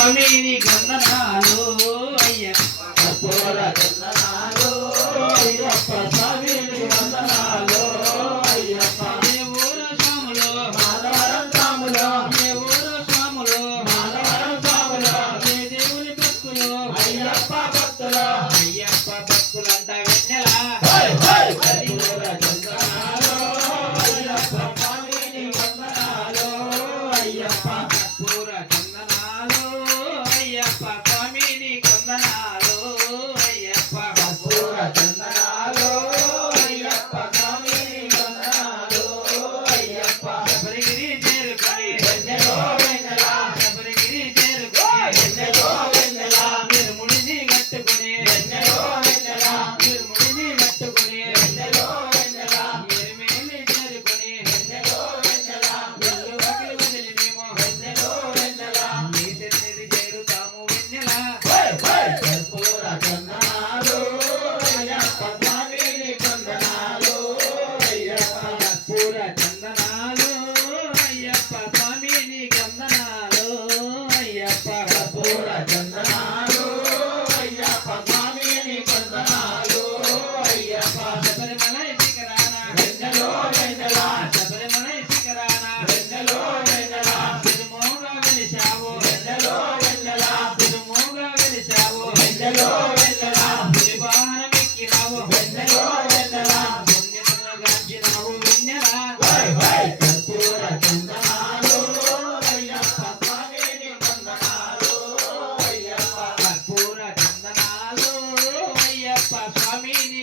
స్వామి నీ వందనాలు that. Papa Mini.